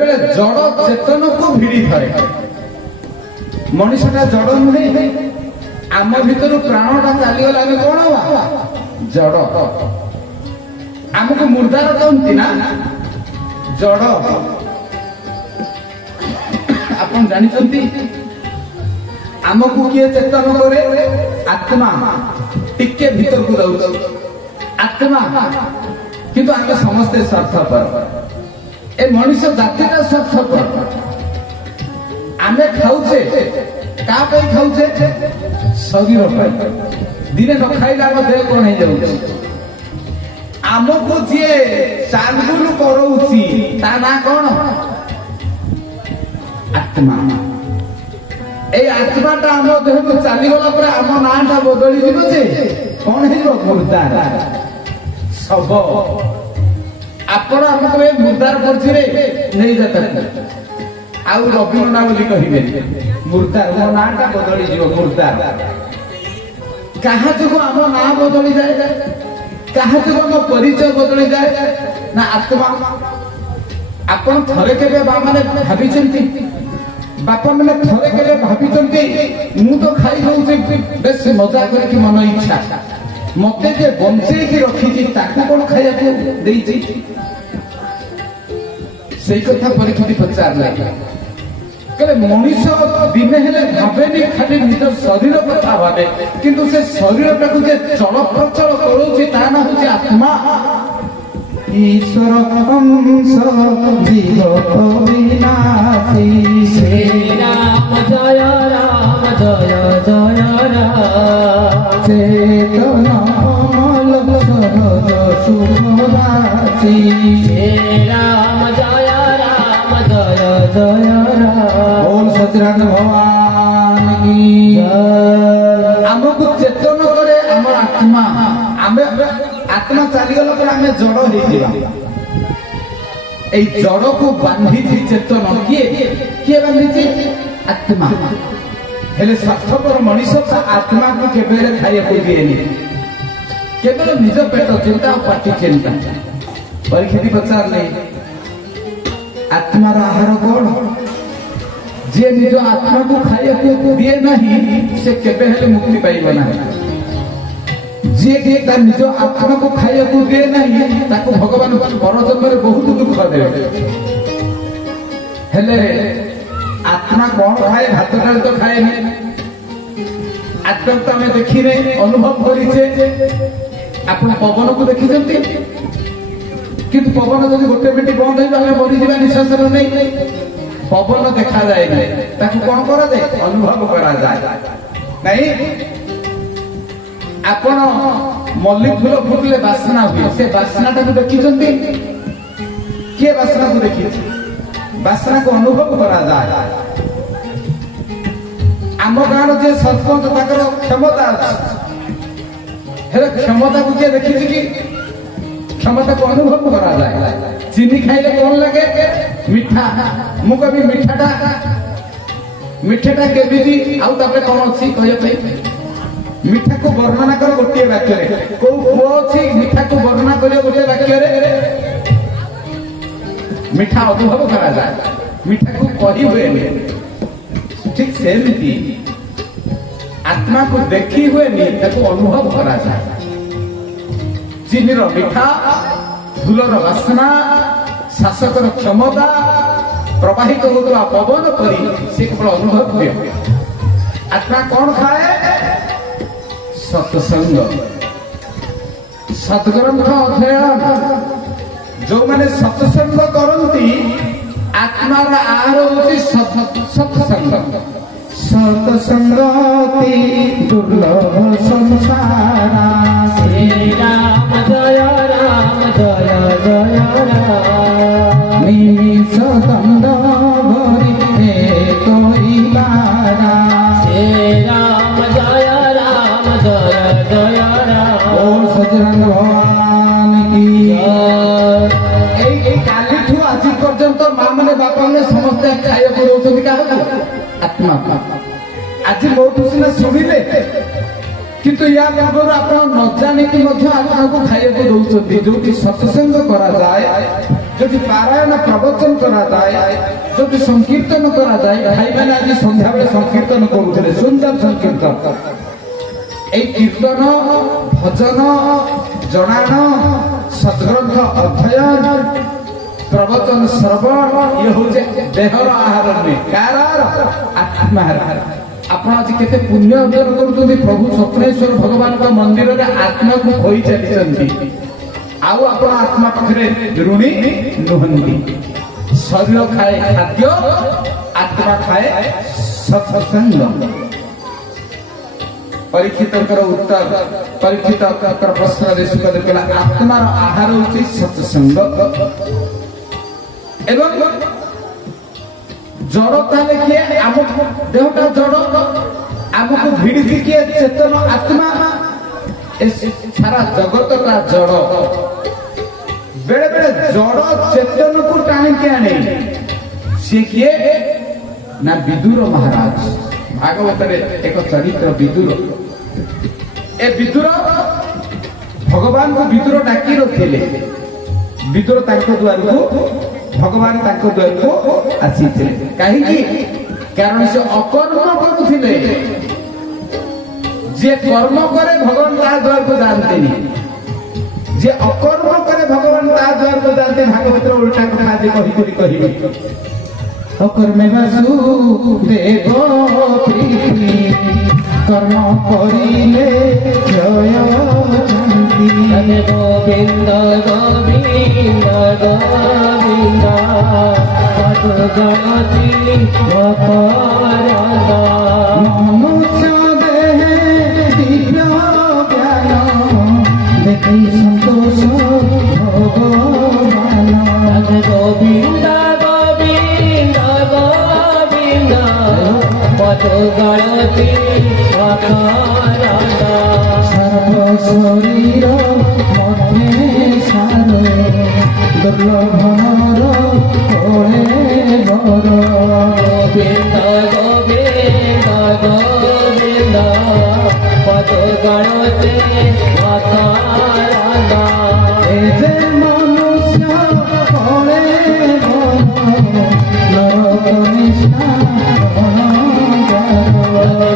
बेले जड़ चेतन को भिड़ी थाए मनुष्यटा जड़ नुहे आम भीतर प्राणटा चलीगला कौन हवा जड़ आमको मुर्दार कहती ना जड़ आपन जानी आमको किए चेतन करे आत्मा टिके भीतर को जाऊ आत्मा किंतु आम समस्ते स्वार्थपर ए मनुष्य जातिटा स्वार्थपर आमे खाऊचे का पे खाऊचे शरीर पर दिने न खाइले आम देह कौन हो जाऊँ आमको जी चालबुल करौची ता ना कौन आत्मा ए आत्माटा आम देह को चलीगला पर आम नाटा बदली जे कौन हो मुर्दार शव आपण आमको ए मुर्दार पर्ची नहीं जाता आउ रवीन्द्र ना बोली कहे मुर्दार मो नाटा बदली जीव मुर्दार कहा जो आम ना बदली जाए कहा जो आम परिचय बदली जाए ना आत्मा आपण थरे केबे बा माने भाबिचंती बापा मैंने थरे केले भाबिचंती मु तो खाई दउचे बेस मजा करके मन इच्छा मते जे बंचे की रखी ताकू कोन खाया को देई सेई कथा परीक्षित पचार लागे कले मनुष्य दिने हेले भाबेनी खाली निज शरीर कथा भाबे किंतु से शरीरटा को जे चल प्रचल करूची ता ना होची आत्मा ईश्वर अंश जीव विनाशी श्री राम जय राम जय जय राम चेतना शुभराशि श्री राम जय राम जय जय राम बोल सत्यनारायण भगवान की आमको चेतन करे आम आत्मा आमे आत्मा चलीगला पर आमे जड़ हो जड़ को बांधी चेतन किए किए बांधी आत्मा हेले स्वार्थपर मनुष्य आत्मा को केवल खाया दिएनि केवल निज पेट चिंता और पाटी चिंता परीक्षित पचारे आत्मार आहार कौन जे निज आत्मा को खाया दिए नहीं से केबे हेले मुक्ति पाइब ना जे के निज आत्मा को खाया दिए नहीं ताको भगवान परजन्म में बहुत दुख देवे हेले आत्मा कौन खाए भात डाल तो खाए नहीं आत्मा तो आम देखी नहीं अनुभव करीचे आप पवन को देखी किंतु पवन जब गोटे मिनट बंद हो मरीजा निश्वास नहीं पवन देखा जाए ताकू कौन करा जाए अनुभव करा जाए नहीं आपण मल्लिक फूल फुटले बासना हुए से बासना टाक देखी किए बासना को देखी बासना को अनुभव करा जाए आम गाँव जे सरपंच ताकर क्षमता अच्छी क्षमता को किए देखी कि क्षमता को अनुभव करा जाए चीनी खाइले कौन लगे मिठा मु कभी मिठाटा केबीजी आउ तापरे कौन अच्छी कहे मिठा को वर्णना कर गोटे वाक्य को पुओ अच्छी मिठा को वर्णना कर गोटे वाक्य मिठा अनुभव करा जाए मिठा को कही हुए ठीक सेमती आत्मा को देखी हुए अनुभव करा जाए चीनी मिठा फूलर बासना शासकर क्षमता प्रवाहित होता पवन परी से केवल अनुभव हुए आत्मा कौन खाए सत्संग सद्ग्रंथ अध्ययन जो मैंने सत्संग करती आत्मार आहार होती सत्संग सत्संगति दुर्लभ संसारा श्री राम जय राम जय जय राम निमिष दंड भरी तोइलारा श्री राम जय जय राम बोल सत्यनारायण भगवान की काली आज पर्यंत माँ मैंने बापा मैंने समस्ते खाया क्या आत्मा आज मोटू सीना शुणिले किंतु या पूर्व आप न जानिकी आत्मा को खाया दौरान जो सत्संग करा जाए যদি পারায়ণ প্রবচন করা যায়, যদি সংকীর্তন করা যায়, ভাইମାନେ আଜି সন্ধ্যাବେଳେ সংকীর্তন କରୁଥିଲେ, ସୁନ୍ଦର ସଂକୀର୍ତ୍ତନ। এই কীর্তন, ভজন, জଣାଣ, ସଦ୍ଗ୍ରନ୍ଥ ଅଧ୍ୟୟନ, ପ୍ରବଚନ ଶ୍ରବଣ, ଇଏ ହଉଛି ଦେହର ଆହାର ନୁହେଁ, କାର ଆତ୍ମାହାର। ଆପଣ ଆଜି କେତେ ପୁଣ୍ୟ ଅର୍ଜନ କରୁଛନ୍ତି। ପ୍ରଭୁ ସ୍ୱପ୍ନେଶ୍ୱର ଭଗବାନଙ୍କ ମନ୍ଦିରରେ ଆତ୍ମାକୁ ହୋଇ ଚାଲିଛନ୍ତି, ଆଉ ଆପଣ ଆତ୍ମା ପାଖରେ ଋଣୀ ନୁହନ୍ତି। ଶରୀର ଖାଏ ଖାଦ୍ୟ, ଆତ୍ମା ଖାଏ ସତ୍ସଙ୍ଗ। ପରୀକ୍ଷିତଙ୍କର ଉତ୍ତର, ପରୀକ୍ଷିତଙ୍କର ପ୍ରଶ୍ନରେ ସୁଖଦେବ କହିଲା ଆତ୍ମାର ଆହାର ହେଉଛି ସତ୍ସଙ୍ଗ। ଏବଂ ଜଡ଼ ତାହେଲେ କିଏ? ଆମ ଦେହଟା ଜଡ଼, ଆମକୁ ଭିଡ଼ିଛି କିଏ? ଚେତନ ଆତ୍ମା। ଏ ସାରା ଜଗତଟା ଜଡ଼। ବେଳେ ବେଳେ ଜଡ଼ ଚେତନକୁ ଟାଣିକି ଆଣେ। ସିଏ କିଏ? ନା ବିଦୁର ମହାରାଜ। ଭାଗବତରେ ଏକ ଚରିତ୍ର ବିଦୁର। ଏ ବିଦୁର ଭଗବାନଙ୍କୁ ବିଦୁର ଡାକି ରଖିଲେ। ବିଦୁର ତାଙ୍କ ଦୁଆରକୁ, ଭଗବାନ ତାଙ୍କ ଦୁଆରକୁ ଆସିଥିଲେ। କାହିଁକି? କାରଣ ସେ ଅକର୍ମ କରୁଥିଲେ। ଯିଏ କର୍ମ କରେ ଭଗବାନ ତା ଦୁଆରକୁ ଯାଆନ୍ତିନି। ଯିଏ ଅକର୍ମ କରେ ଭଗବାନ ତା ଦୁଆରକୁ ଯାଆନ୍ତି। ଭାଗବତର ଉଲ୍ଟା କଥା ଆଜି କହିବି। ଅକର୍ମେ ବାସୁଦେବ ପ୍ରୀତି, কর্ম করিলে জয় শান্তি। গোবিন্দ গোবিন্দ গোবিন্দ পদ গণতি মনুষ্য দেহে দিব্য জ্ঞান দেখি সন্তোষ ভগবান। গোবিন্দ গোবিন্দ গোবিন্দ পদ গণতি সর্ব শরীর মধ্যে সার দুর্লভনর কোলে বর। গোবিন্দ গোবিন্দ গোবিন্দ পদ গণতে এ যে মনুষ্য কোলে বর নরকনিষ্ঠা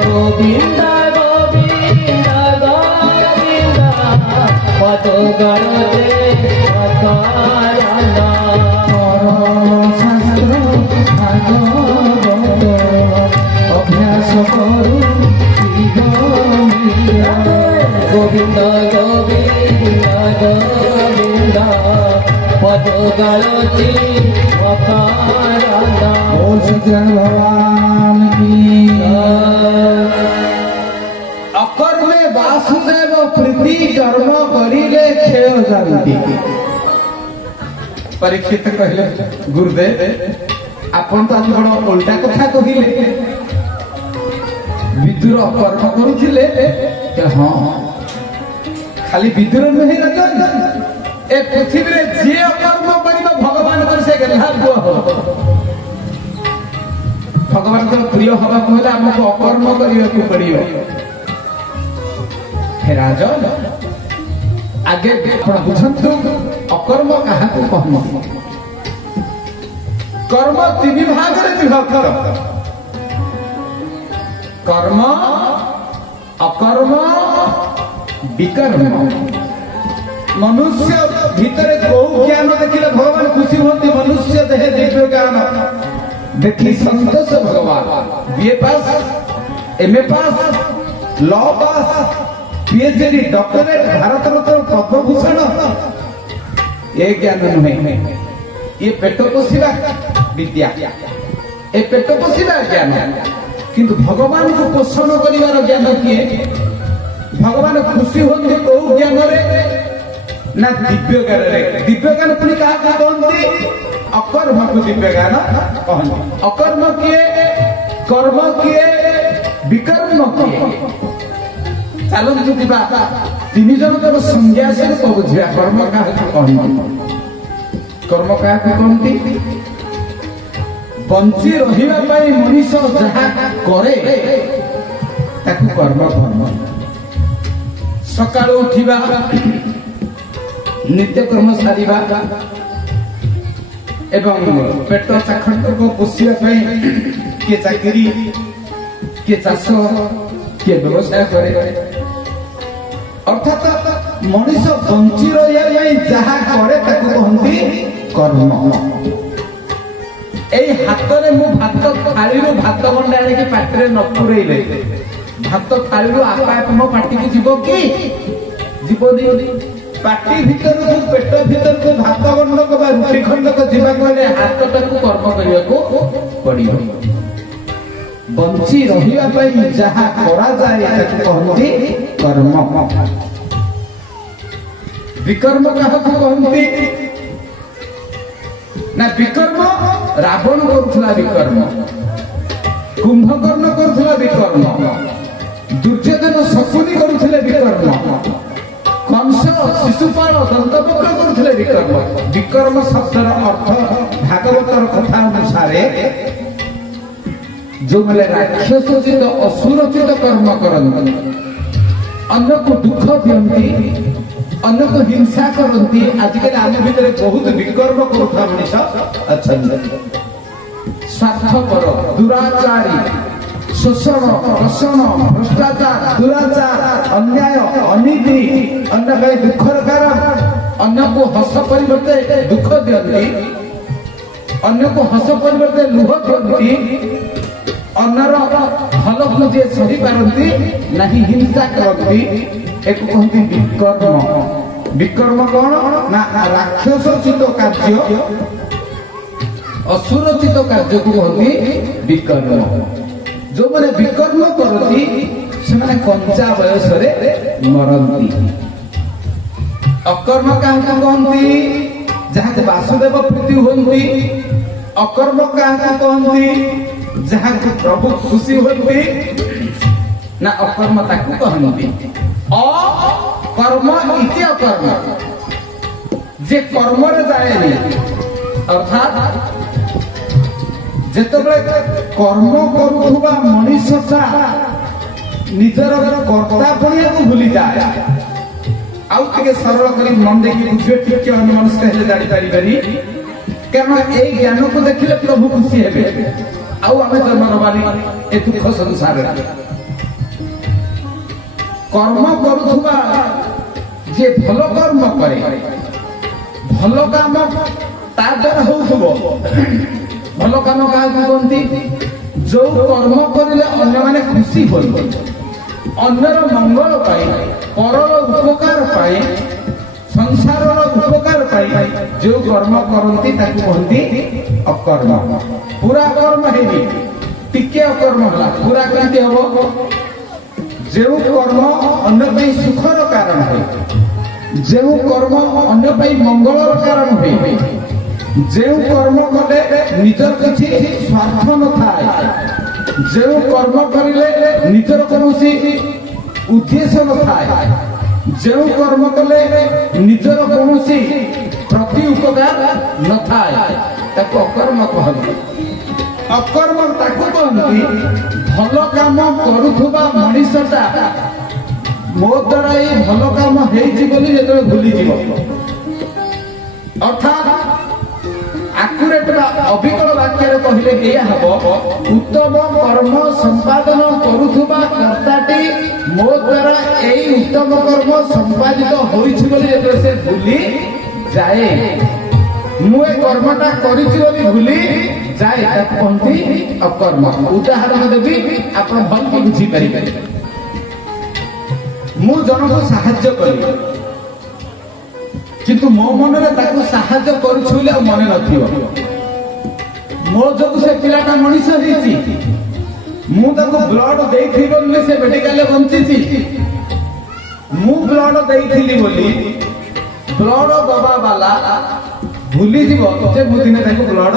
গোবিন্দ গোবিন্দ গোবিন্দ পদ গণতে শাস্ত্র ভাগবত অভ্যাস করু গোবিন্দ গোবিন্দ গোবিন্দ পদ গণতে ভগবান কি অকর্মে বাসুদেব প্রীতি কর্ম করিলে ক্ষয় জানতি। পরীক্ষিত কহিলে গুরুদেব আপন তো আজ বড় উল্টা কথা কহিলে। বিদুর কর্ম করুଥିଲେ। হ্যাঁ খালি বিদুর নহে রাজন, এ পৃথিবীরে যে অকর্ম করিব ভগবানଙ୍କର ସେ ଗେହ୍ଲା ପୁଅ ହବ। ଭଗବାନଙ୍କର ପ୍ରିୟ ହବାକୁ ହେଲେ ଆମକୁ ଅକର୍ମ କରିବାକୁ ପଡିବ। ରାଜନ ଆଗେ ଆପଣ ବୁଝନ୍ତୁ ଅକର୍ମ କାହାକୁ କହନ୍ତି। କର୍ମ ତିନି ଭାଗରେ ବିଭକ୍ତ। କର୍ମ, ଅକର୍ମ, ବିକର୍ମ। ମନୁଷ୍ୟ ଭିତରେ କୋଉ ଜ୍ଞାନ ଦେଖିଲେ ଭଗବାନ ଖୁସି ହୁଅନ୍ତି? ମନୁଷ୍ୟ ଦେହେ ଦିବ୍ୟ ଜ୍ଞାନ ଦେଖି ସନ୍ତୋଷ ଭଗବାନ। BA pass, MA pass, law pass, PhD, doctorate, Bharat Ratna, Padma Bhushan, ଏ ଜ୍ଞାନ ନୁହେଁ। ଇଏ ପେଟ ପୋଷିବା ବିଦ୍ୟା, ଏ ପେଟ ପୋଷିବା ଜ୍ଞାନ। କିନ୍ତୁ ଭଗବାନଙ୍କୁ ପୋଷଣ କରିବାର ଜ୍ଞାନ କିଏ? ଭଗବାନ ଖୁସି ହୁଅନ୍ତି କୋଉ ଜ୍ଞାନରେ? ନା ଦିବ୍ୟ ଜ୍ଞାନରେ। ଦିବ୍ୟ ଜ୍ଞାନ ପୁଣି କାହାକୁ କହନ୍ତି? ଅକର୍ମକୁ ଦିବ୍ୟ ଜ୍ଞାନ କହନ୍ତି। ଅକର୍ମ କିଏ? କର୍ମ କିଏ? ବିକର୍ମ କିଏ? ଚାଲନ୍ତୁ ଯିବା ତିନି ଜଣଙ୍କର ସଂଜ୍ଞା ସ୍ୱରୂପ ବୁଝିବା। କର୍ମ କାହାକୁ କହନ୍ତି? କର୍ମ କାହାକୁ କହନ୍ତି? ବଞ୍ଚି ରହିବା ପାଇଁ ମଣିଷ ଯାହା କରେ ତାକୁ କର୍ମ କହନ୍ତି। ସକାଳୁ ଉଠିବା, ନିତ୍ୟକର୍ମ ସାରିବା, ଏବଂ ପେଟ ଚାଖଣ୍ଡକୁ ପୋଷିବା ପାଇଁ କିଏ ଚାକିରି, କିଏ ଚାଷ, କିଏ ବ୍ୟବସାୟ କରେ। ଅର୍ଥାତ୍ ମଣିଷ ବଞ୍ଚି ରହିବା ପାଇଁ ଯାହା କରେ ତାକୁ କହନ୍ତି କର୍ମ। ଏଇ ହାତରେ ମୁଁ ଭାତ ଥାଳିରୁ ଭାତ ଗଣ୍ଡେ ଆଣିକି ପାଟିରେ ନ ପୁରେଇଲେ ଭାତ ଥାଳିରୁ ଆପେ ଆପେ ମୋ ପାଟିକି ଯିବ କି? ଯିବନି। ପାଟି ଭିତରକୁ ପେଟ ଭିତରକୁ ଭାତ ଗଣ୍ଡକ ବା ରୁଟି ଖଣ୍ଡକ ଯିବାକୁ ହେଲେ ହାତଟାକୁ କର୍ମ କରିବାକୁ ପଡିବ। ବଞ୍ଚି ରହିବା ପାଇଁ ଯାହା କରାଯାଏ ତାକୁ କହନ୍ତି କର୍ମ। ବିକର୍ମ କାହାକୁ କହନ୍ତି ନା? ବିକର୍ମ ରାବଣ କରୁଥିଲା ବିକର୍ମ, କୁମ୍ଭକର୍ଣ୍ଣ କରୁଥିଲା ବିକର୍ମ, ଦୁର୍ଯ୍ୟୋଧନ ଶକୁନି କରୁଥିଲେ ବିକର୍ମ, କଂସ ଶିଶୁପାଳ ଦନ୍ତବକ୍ର କରୁଥିଲେ ବିକର୍ମ। ବିକର୍ମ ଶବ୍ଦର ଅର୍ଥ ଭାଗବତର କଥା ଅନୁସାରେ ଯେଉଁମାନେ ରାକ୍ଷସୋଚିତ ଅସୁରଚିତ କର୍ମ କରନ୍ତି, ଅନ୍ୟକୁ ଦୁଃଖ ଦିଅନ୍ତି, ଅନ୍ୟକୁ ହିଂସା କରନ୍ତି। ଆଜିକାଲି ଆମ ଭିତରେ ବହୁତ ବିକର୍ମ କରୁଥିବା ମଣିଷ ଅଛନ୍ତି। ସ୍ୱାର୍ଥପର, ଦୁରାଚାରୀ, ଶୋଷଣ, ପ୍ରସଣ, ଭ୍ରଷ୍ଟାଚାର, ଦୁରାଚାର, ଅନ୍ୟାୟ, ଅନୀତି, ଅନ୍ୟ ପାଇଁ ଦୁଃଖର କାରଣ, ଅନ୍ୟକୁ ହସ ପରିବର୍ତ୍ତେ ଦୁଃଖ ଦିଅନ୍ତି, ଅନ୍ୟକୁ ହସ ପରିବର୍ତ୍ତେ ଲୁହ ଦିଅନ୍ତି, ଅନ୍ୟର ଭଲକୁ ଯିଏ ସହିପାରନ୍ତି ନାହିଁ ହିଂସା କରନ୍ତି, ଏକୁ କହନ୍ତି ବିକର୍ମ। ବିକର୍ମ କଣ ନା? ରାକ୍ଷସୋଚିତ କାର୍ଯ୍ୟ, ଅସୁରଚିତ କାର୍ଯ୍ୟକୁ କହନ୍ତି ବିକର୍ମ। ଯୋଉମାନେ ବିକର୍ମ କରନ୍ତି ସେମାନେ କଞ୍ଚା ବୟସରେ ମରନ୍ତି। ଅକର୍ମ କାହାକୁ କହନ୍ତି? ଯାହାକୁ ବାସୁଦେବ ପ୍ରୀତି ହୁଅନ୍ତି। ଅକର୍ମ କାହାକୁ କହନ୍ତି? ଯାହାକୁ ପ୍ରଭୁ ଖୁସି ହୁଅନ୍ତି ନା ଅକର୍ମ ତାକୁ କହନ୍ତି। ଅକର୍ମ ଇତି ଅକର୍ମ, ଯେ କର୍ମରେ ଯାଏନି। ଅର୍ଥାତ୍ ଯେତେବେଳେ କର୍ମ କରୁଥିବା ମଣିଷଟା ନିଜର କର୍ତ୍ତାପଣିଆକୁ ଭୁଲିଯାଏ। ଆଉ ଟିକେ ସରଳ କରି ମନ ଦେଇକି ବୁଝିବେ, ଟିକେ ଅନ୍ୟମନସ୍କ ହେଲେ ଜାଣିପାରିବେନି। କାରଣ ଏଇ ଜ୍ଞାନକୁ ଦେଖିଲେ ପ୍ରଭୁ ଖୁସି ହେବେ। ଆଉ ଆମେ ଜନ୍ମ ନବାନି ଏ ଦୁଃଖ ସଂସାରରେ। କର୍ମ କରୁଥିବା ଯିଏ ଭଲ କର୍ମ କରେ, ଭଲ କାମ ତା ଦ୍ୱାରା ହଉଥିବ। ଭଲ କାମ କାହାକୁ କହନ୍ତି? ଯୋଉ କର୍ମ କରିଲେ ଅନ୍ୟମାନେ ଖୁସି ହୁଅନ୍ତି, ଅନ୍ୟର ମଙ୍ଗଳ ପାଇଁ, ପରର ଉପକାର ପାଇଁ, ସଂସାରର ଉପକାର ପାଇଁ ଯୋଉ କର୍ମ କରନ୍ତି ତାକୁ କହନ୍ତି ଅକର୍ମ। ପୁରା କର୍ମ ହେଇନି, ଟିକେ ଅକର୍ମ ହେଲା, ପୁରା କେମିତି ହବ? ଯେଉଁ କର୍ମ ଅନ୍ୟ ପାଇଁ ସୁଖର କାରଣ ହୁଏ, ଯେଉଁ କର୍ମ ଅନ୍ୟ ପାଇଁ ମଙ୍ଗଳର କାରଣ ହୁଏ, ଯେଉଁ କର୍ମ କଲେ ନିଜର କିଛି ସ୍ୱାର୍ଥ ନଥାଏ, ଯେଉଁ କର୍ମ କରିଲେ ନିଜର କୌଣସି ଉଦ୍ଦେଶ୍ୟ ନଥାଏ, ଯେଉଁ କର୍ମ କଲେ ନିଜର କୌଣସି ପ୍ରତି ଉପକାର ନଥାଏ, ତାକୁ ଅକର୍ମ କହନ୍ତି। ଅକର୍ମ ତାକୁ କହନ୍ତି ଭଲ କାମ କରୁଥିବା ମଣିଷଟା ମୋ ଦ୍ୱାରା ଏଇ ଭଲ କାମ ହେଇଛି ବୋଲି ଯେତେବେଳେ ଭୁଲିଯିବ। ଅର୍ଥାତ୍ ଆକୁରେଟ ବା ଅବିକଳ ବାକ୍ୟରେ କହିଲେ ଏଇଆ ହବ, ଉତ୍ତମ କର୍ମ ସମ୍ପାଦନ କରୁଥିବା କର୍ତ୍ତାଟି ମୋ ଦ୍ୱାରା ଏଇ ଉତ୍ତମ କର୍ମ ସମ୍ପାଦିତ ହୋଇଛି ବୋଲି ଯେତେବେଳେ ସେ ଭୁଲି ଯାଏ, ମୁଁ ଏ କର୍ମଟା କରିଛି ବୋଲି ଭୁଲି ଯାଏ, ତାକୁ କହନ୍ତି ଅକର୍ମ। ଉଦାହରଣ ଦେବି, ଆପଣ ଭଲକି ବୁଝିପାରିବେ। ମୁଁ ଜଣକୁ ସାହାଯ୍ୟ କଲି, କିନ୍ତୁ ମୋ ମନରେ ତାକୁ ସାହାଯ୍ୟ କରୁଛି ବୋଲି ଆଉ ମନେ ନଥିବ। ମୋ ଯୋଗୁଁ ସେ ପିଲାଟା ମଣିଷ ହେଇଛି, ମୁଁ ତାକୁ ବ୍ଲଡ ଦେଇଥିଲି ବୋଲି ସେ ମେଡିକାଲରେ ବଞ୍ଚିଛି। ମୁଁ ବ୍ଲଡ ଦେଇଥିଲି ବୋଲି ବ୍ଲଡ ଦବା ବାଲା ଭୁଲିଯିବ ଯେ ମୁଁ ଦିନେ ତାକୁ ବ୍ଲଡ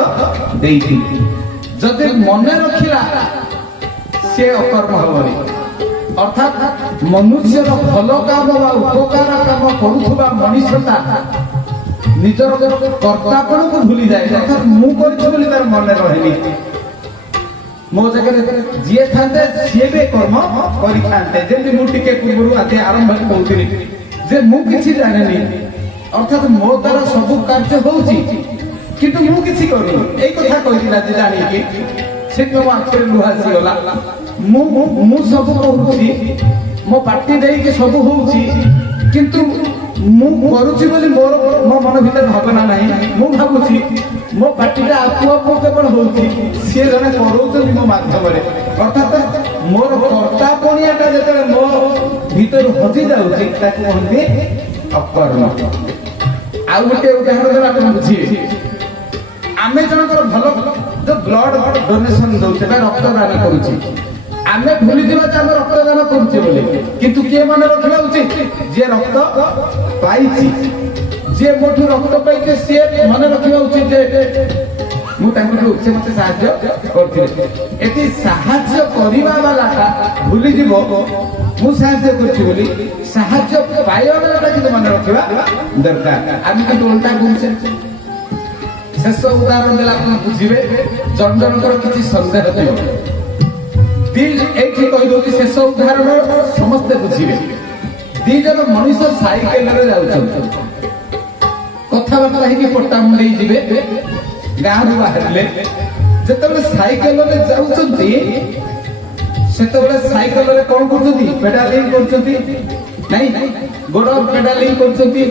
ଦେଇଥିଲି। ଯଦି ମନେ ରଖିଲା ସେ ଅକର୍ମ ହବନି। ଅର୍ଥାତ୍ ମନୁଷ୍ୟର ଭଲ କାମ ବା ଉପକାର କାମ କରୁଥିବା ମଣିଷଟା ନିଜର କର୍ତ୍ତାପଣକୁ ଭୁଲିଯାଏ। ଅର୍ଥାତ୍ ମୁଁ କରିଛି ବୋଲି ତାର ମନେ ରହେନି। ମୋ ଜାଗାରେ ଯିଏ ଥାନ୍ତେ ସିଏ ବି କର୍ମ କରିଥାନ୍ତେ। ଯେମିତି ମୁଁ ଟିକେ ପୂର୍ବରୁ ଆଜି ଆରମ୍ଭରେ କହୁଥିଲି ଯେ ମୁଁ କିଛି ଜାଣିନି, ଅର୍ଥାତ୍ ମୋ ଦ୍ୱାରା ସବୁ କାର୍ଯ୍ୟ ହଉଛି, କିନ୍ତୁ ମୁଁ କିଛି କରୁନି ଏଇ କଥା କହିଥିଲା ଯେ ଜାଣିକି ସେ ମୋ ଆଖିରେ ଲୁହ ଆସିଗଲା। ମୁଁ ସବୁ କହୁଛି ମୋ ପାଟି ଦେଇକି ସବୁ ହଉଛି କିନ୍ତୁ ମୁଁ କରୁଛି ବୋଲି ମୋ ମନ ଭିତରେ ଭାବନା ନାହିଁ। ମୁଁ ଭାବୁଛି ମୋ ପାଟିଟା ଆପୁ ଆପୁ କେବଳ ହଉଛି, ସିଏ ଜଣେ କରଉଛନ୍ତି ମୋ ମାଧ୍ୟମରେ। ଅର୍ଥାତ ମୋର କର୍ତ୍ତା ପଣିଆଟା ଯେତେବେଳେ ମୋ ଭିତରୁ ହଜି ଯାଉଛି ତାକୁ କହନ୍ତି ଅକର୍ମ। ଆଉ ଗୋଟେ ଉଦାହରଣ ଦେଲେ ଆପଣ ବୁଝିବେ। ଆମେ ଜଣଙ୍କର ଭଲ ଯୋଉ ବ୍ଲଡ ଡୋନେସନ ଦଉଛେ ବା ରକ୍ତଦାନ କରୁଛେ, ଆମେ ଭୁଲିଯିବା ଯେ ଆମେ ରକ୍ତଦାନ କରୁଛେ ବୋଲି, କିନ୍ତୁ କିଏ ମନେ ରଖିବା ଉଚିତ? ଯିଏ ରକ୍ତ ପାଇଛି, ଯିଏ ମୋଠୁ ରକ୍ତ ପାଇছে ସିଏ ମନେ ରଖିବା ଉଚିତ ଯେ ମୁଁ ତାଙ୍କୁ ସେ ମତେ ସାହାଯ୍ୟ କରିଥିଲେ। ଏଠି ସାହାଯ୍ୟ କରିବା ବାଲାଟା ଭୁଲିଯିବ ମୁଁ ସାହାଯ୍ୟ କରୁଛି ବୋଲି, ସାହାଯ୍ୟ ପାଇବା ବାଲାଟା କିନ୍ତୁ ମନେ ରଖିବା ଦରକାର। ଆମେ କିନ୍ତୁ ଓଲଟା କରୁଛେ। ଶେଷ ଉଦାହରଣ ଦେଲେ ଆପଣ ବୁଝିବେ, ଜଣ ଜଣଙ୍କର କିଛି ସନ୍ଦେହ ଥିବ। ଏଇଠି କହିଦଉଛି ଶେଷ ଉଦାହରଣ ସମସ୍ତେ ବୁଝିବେ। ଦି ଜଣ ମଣିଷ ସାଇକେଲରେ ଯାଉଛନ୍ତି, କଥାବାର୍ତ୍ତା ହେଇକି ପଟ୍ଟାମୁଣ୍ଡେଇ ଯିବେ। ଗାଁରୁ ବାହାରିଲେ ଯେତେବେଳେ ସାଇକେଲରେ ଯାଉଛନ୍ତି ସେତେବେଳେ ସାଇକେଲରେ କଣ କରୁଛନ୍ତି? ପେଡାଲିଂ କରୁଛନ୍ତି, ନାଇଁ ଗୋଡ ପେଡାଲିଂ କରୁଛନ୍ତି।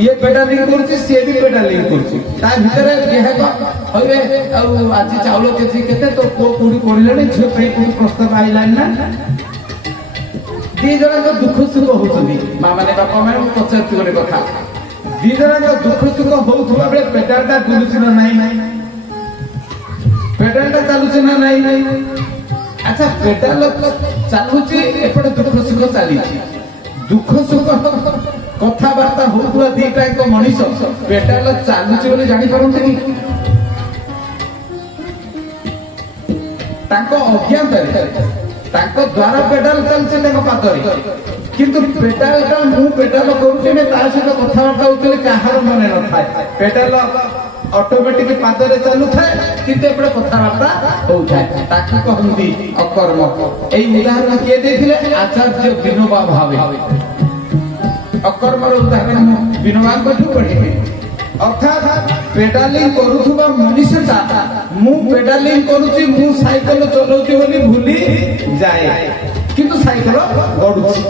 ଇଏ ପେଡାଲିଂ କରୁଛି, ସିଏ ବି ପେଡାଲିଂ କରୁଛି। ତା ଭିତରେ କହିବେ ଆଉ ଆଜି ଚାଉଳ କେଜି କେତେ, ତୋ ପୁଅ କୋଉଠି ପଢିଲାଣି, ଝିଅ ପାଇଁ କୋଉଠି ପ୍ରସ୍ତାବ ଆଇଲାଣି ନା? ଦି ଜଣଙ୍କ ଦୁଃଖ ସୁଖ ହଉଛନ୍ତି। ମା ମାନେ ବାପା ମାନେ ପଚାରୁଛି ଗୋଟେ କଥା, ଦି ଜଣଙ୍କ ଦୁଃଖ ସୁଖ ହଉଥିବା ବେଳେ ପେଡାଲଟା ବୁଲୁଛି ନା ନାଇଁ? ପେଡାଲଟା ଚାଲୁଛି ନା ନାଇଁ? ଆଚ୍ଛା, ପେଡାଲ ଚାଲୁଛି, ଏପଟେ ଦୁଃଖ ସୁଖ ଚାଲିଛି। ଦୁଃଖ ସୁଖ କଥାବାର୍ତ୍ତା ହଉଥିବା ଦିଟା ଏକ ମଣିଷ ପେଡାଲ ଚାଲୁଛି ବୋଲି ଜାଣିପାରନ୍ତିନି। ତାଙ୍କ ଅଜ୍ଞାତରେ ତାଙ୍କ ଦ୍ୱାରା ପେଡାଲ ଚାଲିଛି ତାଙ୍କ ପାଦରେ, କିନ୍ତୁ ପେଡାଲଟା ମୁଁ ପେଡାଲ କରୁଛି ନା ତା ସହିତ କଥାବାର୍ତ୍ତା ହଉଥିଲି କାହାର ମନେ ନଥାଏ। ପେଡାଲ ଅଟୋମେଟିକ ପାଦରେ ଚାଲୁଥାଏ କିନ୍ତୁ ଏପଟେ କଥାବାର୍ତ୍ତା ହଉଥାଏ। ତାକୁ କହନ୍ତି ଅକର୍ମ। ଏଇ ଉଦାହରଣ କିଏ ଦେଇଥିଲେ? ଆଚାର୍ଯ୍ୟ ବିନୋବା ଭାବେ। ଅକର୍ମର ଉଦାହରଣ ମୁଁ ବିନୋବାଙ୍କଠୁ ପଢିବି। ଅର୍ଥାତ ପେଡାଲିଂ କରୁଥିବା ମଣିଷଟା ମୁଁ ପେଡାଲିଂ କରୁଛି, ମୁଁ ସାଇକେଲ ଚଲାଉଛି ବୋଲି ଭୁଲି ଯାଏ, କିନ୍ତୁ ସାଇକେଲ ଗଡୁଛି।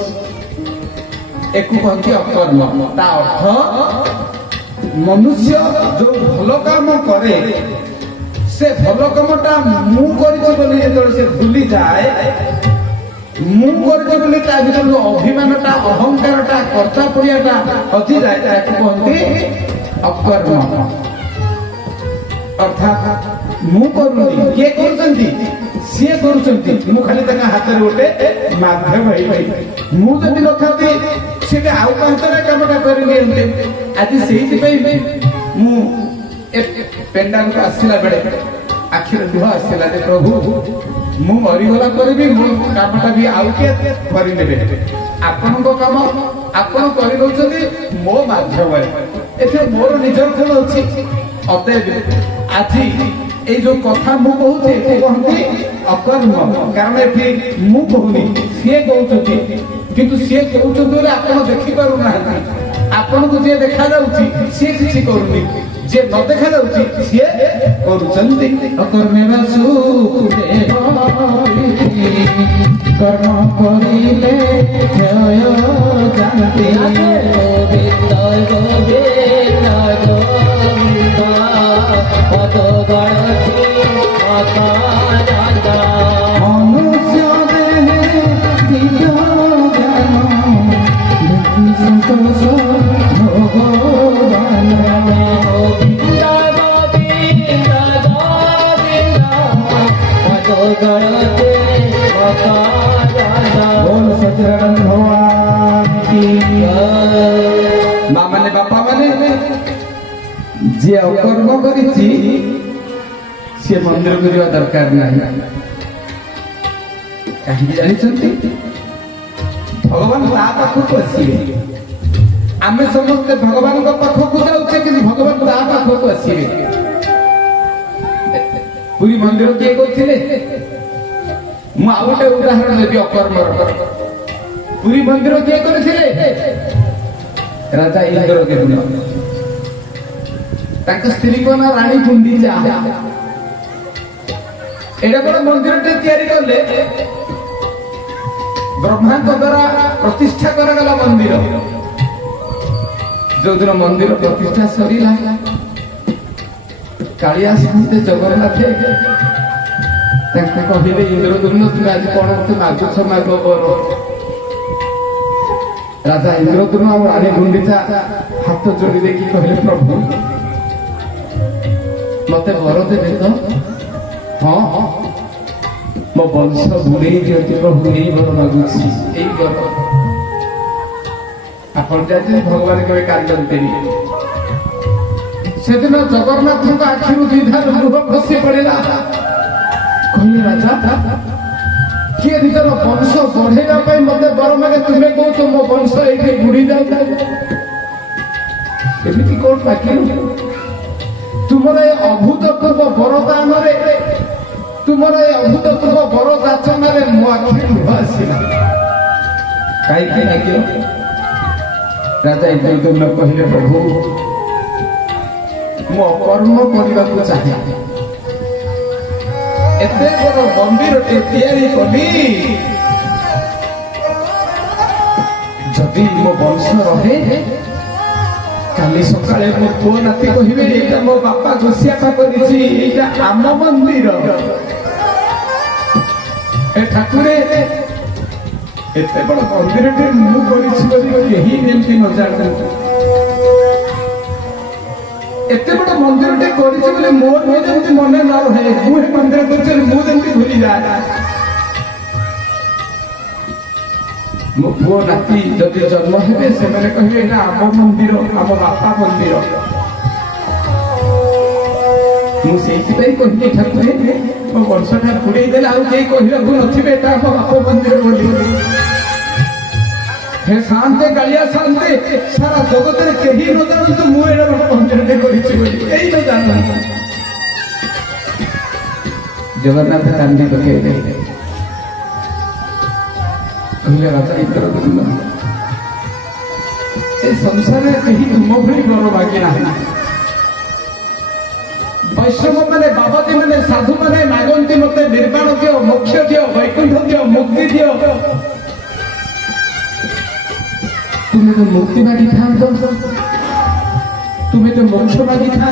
ଏକୁ କହନ୍ତି ଅକର୍ମ। ତା ଅର୍ଥ ମନୁଷ୍ୟ ଯୋଉ ଭଲ କାମ କରେ ସେ ଭଲ କାମଟା ମୁଁ କରିଛି ବୋଲି ଯେତେବେଳେ ସେ ଭୁଲି ଯାଏ, ମୁଁ କରିଛି ବୋଲି ତା ଭିତରୁ ଅଭିମାନଟା, ଅହଙ୍କାରଟା, କର୍ତ୍ତା ପଡ଼ିଆଟା ହଜିଯାଏ, ତାକୁ କହନ୍ତି ଅକର୍ମ। ଅର୍ଥାତ ମୁଁ କରୁନି, କିଏ କରୁଛନ୍ତି? ସିଏ କରୁଛନ୍ତି। ମୁଁ ଖାଲି ତାଙ୍କ ହାତରେ ଗୋଟେ ମାଧ୍ୟମ ହେଇପାରି। ମୁଁ ଯଦି ନଥାନ୍ତି ସେଟା ଆଉ କାହା ହାତରେ କାମଟା କରିନିଅନ୍ତେ। ଆଜି ସେଇଥିପାଇଁ ମୁଁ ପେଣ୍ଡାଲକୁ ଆସିଲା ବେଳେ ଆଖିରେ ଲୁହ ଆସିଲା ଯେ ପ୍ରଭୁ, ମୁଁ ମରିଗଲା ପରେ ବି ମୋ କାମଟା ବି ଆଉ କିଏ କରିନେବେ। ଆପଣଙ୍କ କାମ ଆପଣ କରିଦଉଛନ୍ତି ମୋ ମାଧ୍ୟମରେ। ଏଥିରେ ମୋର ନିଜର କଣ ଅଛି? ଅତଏବ ଆଜି এই যে কথা মু কହୁଛି কহନ୍ତି অকর্ম। কারণ এটি মু কହୁନି, ସିଏ କହୁଛନ୍ତି। কিন্তু ସିଏ କହୁଛନ୍ତି ବୋଲି ଆପଣ ଦେଖିପାରୁନାହାନ୍ତି। ଆପଣଙ୍କୁ ଯିଏ ଦେଖାଯାଉଛି ସିଏ କିଛି କରୁନି, ଯିଏ ନ ଦେଖାଯାଉଛି ସିଏ କରୁଛନ୍ତି। ଅକର୍ମେବ ସୁଖେ କର୍ମ କରିଲେ କ୍ଷୟ ଜାଣନ୍ତି। ଗୋବିନ୍ଦ ଗୋବିନ୍ଦ ଗୋବିନ୍ଦ পদ গড়ছি অকারণা। মনুষ্য দেহে দিল জ্ঞান ব্যক্তি সন্তোষ ভগবান। গোবিন্দ গোবিন্দ গোবিন্দ পদ গড়ছি অকারণা। बोल सच्चिदानंद भगवान की जय। মা মানে বাপা মানে যে অকর্ম করেছি সে মন্দিরକୁ ଯିବା ଦରକାର ନାହିଁ। କାହିଁକି ଜାଣିଛନ୍ତି? ଭଗବାନ ତା ପାଖକୁ ଆସିବେ। ଆମେ ସମସ୍ତେ ଭଗବାନଙ୍କ ପାଖକୁ ଯାଉଛେ, କିନ୍ତୁ ଭଗବାନ ତା ପାଖକୁ ଆସିବେ। ପୁରୀ ମନ୍ଦିର କିଏ କରିଥିଲେ? ମୁଁ ଆଉ ଗୋଟେ ଉଦାହରଣ ଦେବି ଅକର୍ମର। ପୁରୀ ମନ୍ଦିର କିଏ କରିଥିଲେ? ରାଜା ଇନ୍ଦ୍ରଦେବ। स्त्री को ना रानी गुंडीचा एटा बड़ मंदिरटे तैयारी करले ब्रह्मा द्वारा प्रतिष्ठा करागला मंदिर जो दिन मंदिर प्रतिष्ठा सरीला कालिया सामने जगन्नाथ कहले इंद्रद्युम्न तुम आज कौन मत मागुछ माग बर राजा इंद्रद्युम्न और रानी गुंडीचा हाथ जोड़ी देखी कहले प्रभु मते वर देवे तो हाँ मो वंश बुड़े दिखती प्रभु यही बर मागुची यही बर आप भगवान केवे कार्यते से दिन जगन्नाथ आखिर दुधार लुह खसी पड़ा कहले राजा किए निजर वंश बढ़ेगा मत बर मागे तुम्हें कौच मो वंश ये बुड़ी जाती कौन बाकी तुमर ये अभूतपूर्व बरदान तुमर ये अभूतपूर्व बरदाचन मो आखि लुह आसला कहीं लगे राजा इंद्रद्युम्न कहले प्रभु मो कर्म करने को चाहे एते बड़ मंदिर तैयारी कली जदि मो वंश रहे काली सकाळे मो पुओ नाती कहिबे एटा मो बापा घोषिया करिछि एटा आम मंदिर ए ठाकुरे एते बड़ मंदिर मु करिछि यही नेमती न जाने एते बड़ मंदिर मोर जमी मन न रहे मुझे मंदिर मुझे भूली जाए मो पुओ नाती जदि जन्म हे से कहे आम मंदिर आम बापा मंदिर मुझे कहली ठाकुरे मो वर्षटा बुड़े देले आउ कहीं कहू नथिबे बाप मंदिर बोली हे शांते कालिया शांते सारा जगत में कहीं न जानते मुझे मंदिर न जान जगन्नाथ कांदी पकड़े कहले राजा इंद्रद्युम्न ए संसार में कहीं तुम भली बर बाकी ना वैष्णव मैंने बाबाजी मैंने साधु मैंने मागंती मत निर्वाण दियो मोक्ष दियो वैकुंठ दियो मुक्ति दियो तुम्हें तो मुक्ति मागी था तुम्हें तो मोक्ष मागी था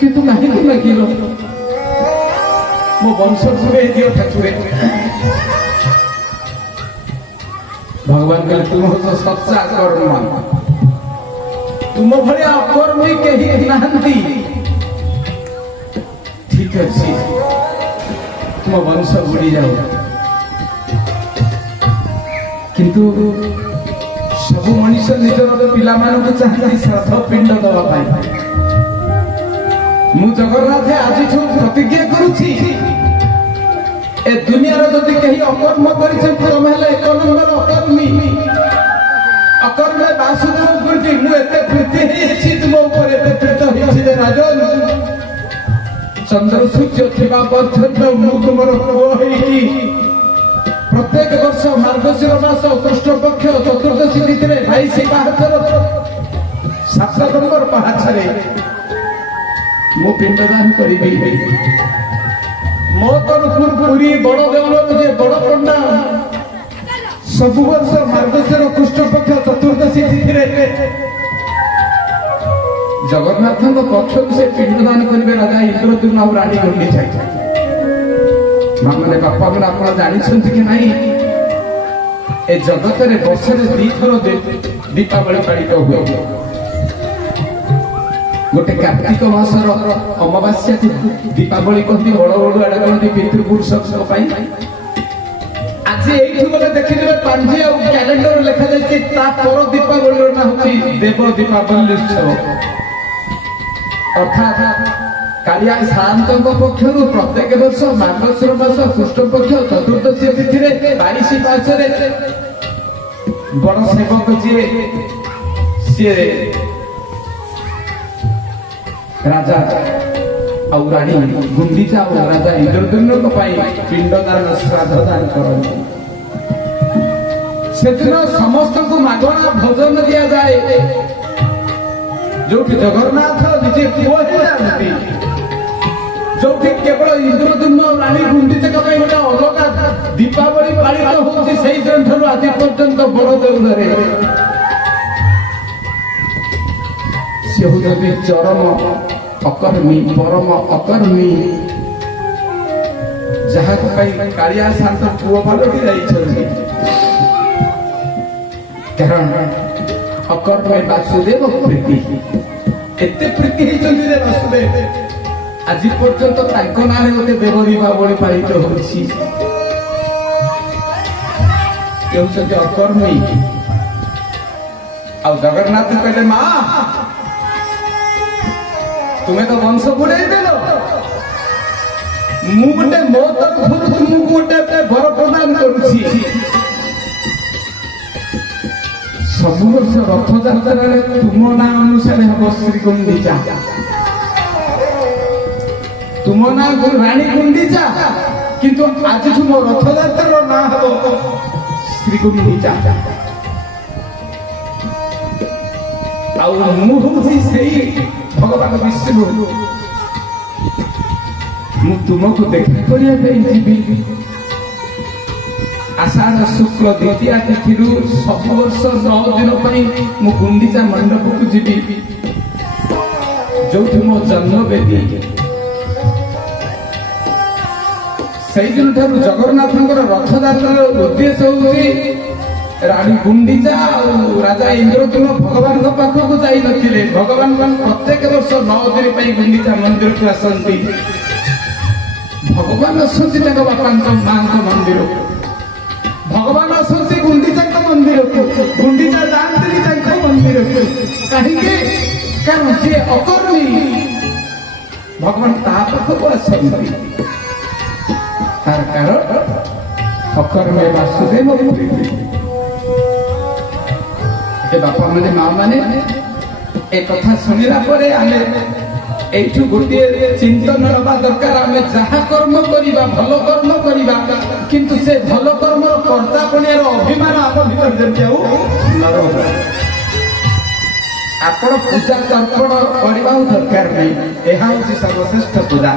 किंतु नहीं कि लगिल मो वंश घूरे दियो ठाकुरे भगवान कहले तुम हो तो सच्चा कर्म तुम भलिया अकर्मी कहीं नाहंती ठीक अच्छी तुम वंश बुड़ी जाओ किंतु सब मनीष निजर पिला चाहती श्राद्ध पिंड दवा मु जगन्नाथ आज प्रतिज्ञा करुछि ए दुनिया जदि कहीं अकर्म कर एक नंबर अकर्मी अकर्म वासुदेव प्रीति मुझे प्रीति तुम प्रीत राजन चंद्र सूर्य थिबा पर्यंत मु तुमर पुओ प्रत्येक वर्ष मार्गशीर मास कृष्ण पक्ष चतुर्दशी तिथि 22 पाहाचर 7 नंबर पाहाचरे मु पिंडदान करी मो तरफुर पुरी बड़ देउल जे बड़ पंडा सब वर्ष मार्गशीर कृष्ण पक्ष चतुर्दशी तिथि जगन्नाथ पक्ष से पिंडदान करेंगे राजा इंद्रद्युम्न और रानी गुंडीचा मैंने बापा मैंने आप जानते कि नहीं ए जगत में वर्ष दीथर दीपावली पालित हुए गोटे कार्तिक मासर अमावास्या दीपावली कहती बड़ बड़ुआ कहती पितृपुरुष आज ये देखिए पांजी और कैलेंडर लिखा जाए दीपावली ना हूँ देव दीपावली उत्सव अर्थात कालिया शांत पक्ष प्रत्येक वर्ष मार्गशीर मास कृष्ण पक्ष चतुर्दशी तिथि 22 पाचरे बड़ सेवक जी सी राजा और रानी गुंडीचा और राजा इंद्रद्युम्न पिंडदान श्राद्ध दान करते से दिन समस्त को मागणा भोजन दि जाए ଯୋଉଠି ଜଗନ୍ନାଥ ନିଜେ ପୁଅ ହେଇଯାନ୍ତି, ଯୋଉଠି କେବଳ ଇନ୍ଦ୍ରଦ୍ୟୁମ୍ନ ରାଣୀ ଗୁଣ୍ଡିଚାଙ୍କ ପାଇଁ ଗୋଟେ ଅଲଗା ଦୀପାବଳି ପାଳିତ ହଉଛି, ସେଇ ଦିନଠାରୁ ଆଜି ପର୍ଯ୍ୟନ୍ତ ବଡ ଦେଉଳରେ ସେ ହଉଛନ୍ତି ଚରମ ଅକର୍ମୀ, ପରମ ଅକର୍ମୀ, ଯାହାକୁ ପାଇଁ କାଳିଆ ଶାନ୍ତ ପୁଅ ପାଲଟି ଯାଇଛନ୍ତି। କାରଣ ଅକର୍ମୀ ବାସୁଦେବ ପ୍ରୀତି, ଏତେ ପ୍ରୀତି ହେଇଛନ୍ତି ଯେ ବାସୁଦେବ ଆଜି ପର୍ଯ୍ୟନ୍ତ ତାଙ୍କ ନାଁରେ ଗୋଟେ ଦେବ ଦୀପାବଳି ପାଳିତ ହଉଛି। ହେଉଛନ୍ତି ଅକର୍ମୀ। ଆଉ ଜଗନ୍ନାଥ କହିଲେ, ମା ତୁମେ ତ ବଂଶ ବୁଡେଇ ଦେଲ, ମୁଁ ଗୋଟେ ମୋ ତରଫରୁ ତୁମକୁ ଗୋଟେ ବର ପ୍ରଦାନ କରୁଛି। ସବୁ ବର୍ଷ ରଥଯାତ୍ରାରେ ତୁମ ନାଁ ଅନୁସାରେ ହବ ଶ୍ରୀ ଗୁଣ୍ଡିଚା, ତୁମ ନାଁ ରାଣୀ ଗୁଣ୍ଡିଚା, କିନ୍ତୁ ଆଜିଠୁ ମୋ ରଥଯାତ୍ରାର ନାଁ ହବ ଶ୍ରୀ ଗୁଣ୍ଡିଚା। ଆଉ ମୁଁ ହଉଛି ସେଇ ଭଗବାନ ବିଷ୍ଣୁ, ମୁଁ ତୁମକୁ ଦେଖା କରିବା ପାଇଁ ଯିବି। ଆଷାଢ଼ ଶୁକ୍ଳ ଦ୍ୱିତୀୟା ତିଥିରୁ ସବୁ ବର୍ଷ 9 ଦିନ ପାଇଁ ମୁଁ ଗୁଣ୍ଡିଚା ମଣ୍ଡପକୁ ଯିବି, ଯୋଉଠି ମୋ ଜନ୍ମବେଦୀ। ସେଇଦିନ ଠାରୁ ଜଗନ୍ନାଥଙ୍କର ରଥଯାତ୍ରାର ଉଦ୍ଦେଶ୍ୟ ହଉଛି ରାଣୀ ଗୁଣ୍ଡିଚା ଆଉ ରାଜା ଇନ୍ଦ୍ରଦ୍ୟୁମ୍ନ ଭଗବାନଙ୍କ ପାଖକୁ ଯାଇନଥିଲେ, ଭଗବାନ ପ୍ରତ୍ୟେକ ବର୍ଷ 9 ଦିନ ପାଇଁ ଗୁଣ୍ଡିଚା ମନ୍ଦିରକୁ ଆସନ୍ତି। ଭଗବାନ ଆସନ୍ତି ତାଙ୍କ ବାପାଙ୍କ ମାଙ୍କ ମନ୍ଦିରକୁ, ଭଗବାନ ଆସନ୍ତି ଗୁଣ୍ଡିଚାଙ୍କ ମନ୍ଦିରକୁ, ଗୁଣ୍ଡିଚା ଯାଆନ୍ତିନି ତାଙ୍କ ମନ୍ଦିରକୁ। କାହିଁକି? କାରଣ ସିଏ ଅକର୍ମୀ, ଭଗବାନ ତା ପାଖକୁ ଆସନ୍ତି। ତାର କାରଣ ଅକର୍ମୀ ବାସୁଦେବ ପ୍ରୀତି। ଏ ବାପା ମାନେ ମା ମାନେ ଏ କଥା ଶୁଣିଲା ପରେ ଆମେ এইଠୁ ଗୋଟିଏ ଚିନ୍ତନ ନେବା ଦରକାର। ଆମେ ଯାହା କର୍ମ କରିବା, ଭଲ କର୍ମ କରିବା, କିନ୍ତୁ ସେ ଭଲ କର୍ମର କର୍ତ୍ତାପଣିଆର ଅଭିମାନ ଆମ ଭିତରେ ଯେମିତି ଆଉ ନ ରହୁ। ଆପଣ ପୂଜା ତର୍ପଣ କରିବା ଦରକାର ନାହିଁ, ଏହା ହେଉଛି ସର୍ବଶ୍ରେଷ୍ଠ ପୂଜା।